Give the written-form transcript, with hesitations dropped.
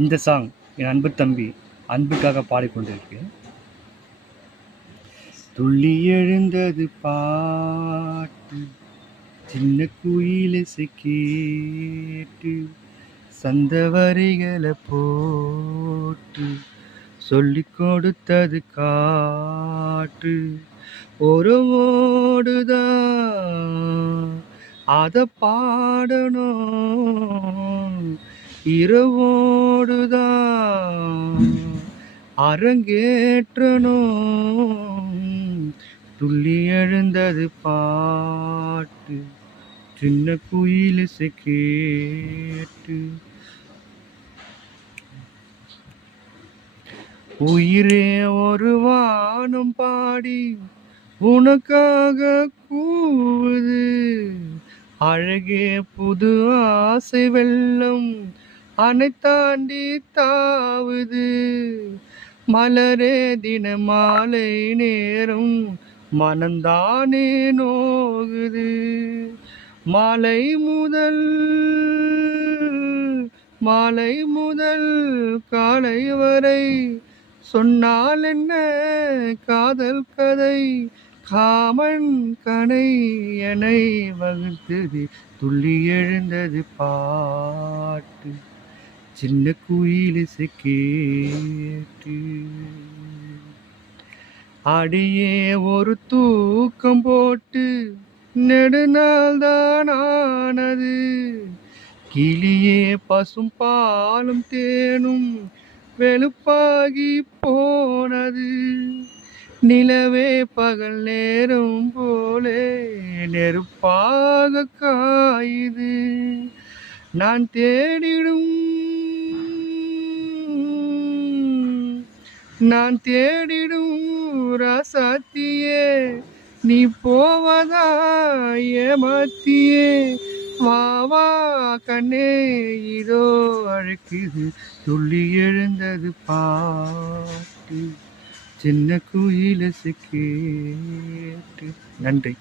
இந்த சாங் என் அன்பு தம்பி அன்புக்காக பாடிக்கொண்டிருக்கேன். துள்ளி எழுந்தது பாட்டு, சின்ன குயிலிசை கேட்டு, சந்த வரிகளை போட்டு சொல்லிக் கொடுத்தது காற்று. ஒரு ஓடுதான் அத பாடணும், இரவோடுதான் அரங்கேற்றணும். துள்ளி எழுந்தது பாட்டு, சின்ன குயிலிசை கேட்டு. உயிரே ஒரு வானம் பாடி உனக்காக கூவுது, அழகே புது ஆசை வெள்ளம் அணை தாண்டி தாவுது. மலரே தின மாலை நேரம் மனந்தானே நோகுது. மாலை முதல் காலை வரை சொன்னால் என்ன காதல் கதை, காமன் கனை என்னை வகுத்தது. துள்ளி எழுந்தது பாட்டு, சின்ன குயிலிசை கேட்டு. அடியே ஒரு தூக்கம் போட்டு நெடுநாள் தான் ஆனது, கிளியே பசும் பாலும் தேனும் வெளுப்பாகி போனது. நிலவே பகல் நேரம் போலே நெருப்பாக காயுது. நான் தேடிடும் ராசாத்தியே, நீ போவதா ஏமாத்தியே. வா வா கண்ணே இதோ அழைக்குது. துள்ளி எழுந்தது பாட்டு, சின்ன குயிலிசை கேட்டு. நன்றி.